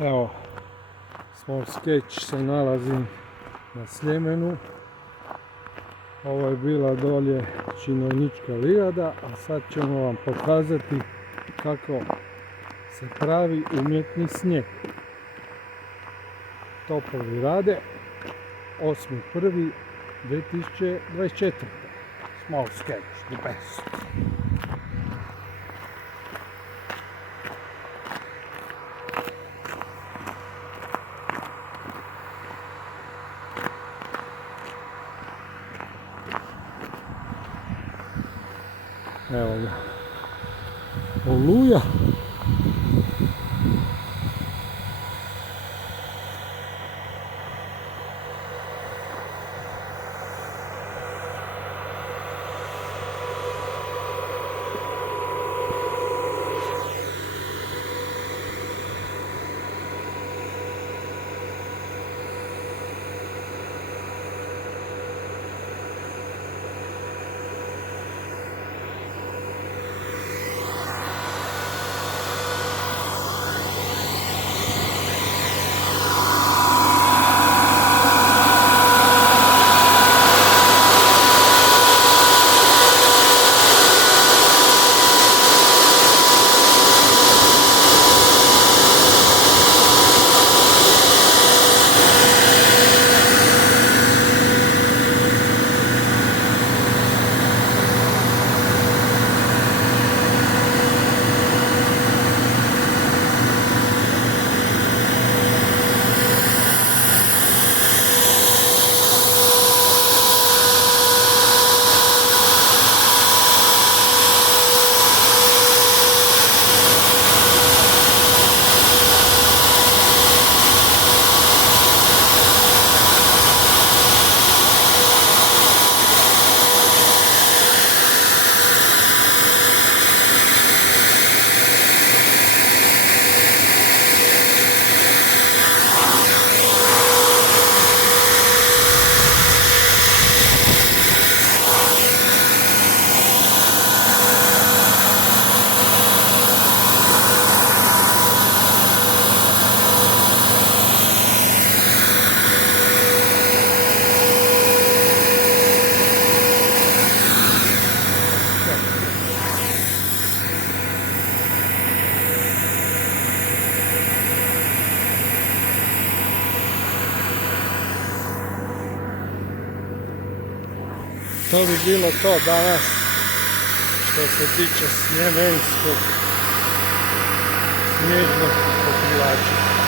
Evo, Small Sketch se nalazi na Sljemenu. Ovo je bila dolje činovnička livada, a sad ćemo vam pokazati kako se pravi umjetni snijeg. Topovi rade 8.1.2024. Small Sketch, the best. Evo ga, Oluja. To bi bilo to danas što se tiče sljemenskog snježnog pokrivača.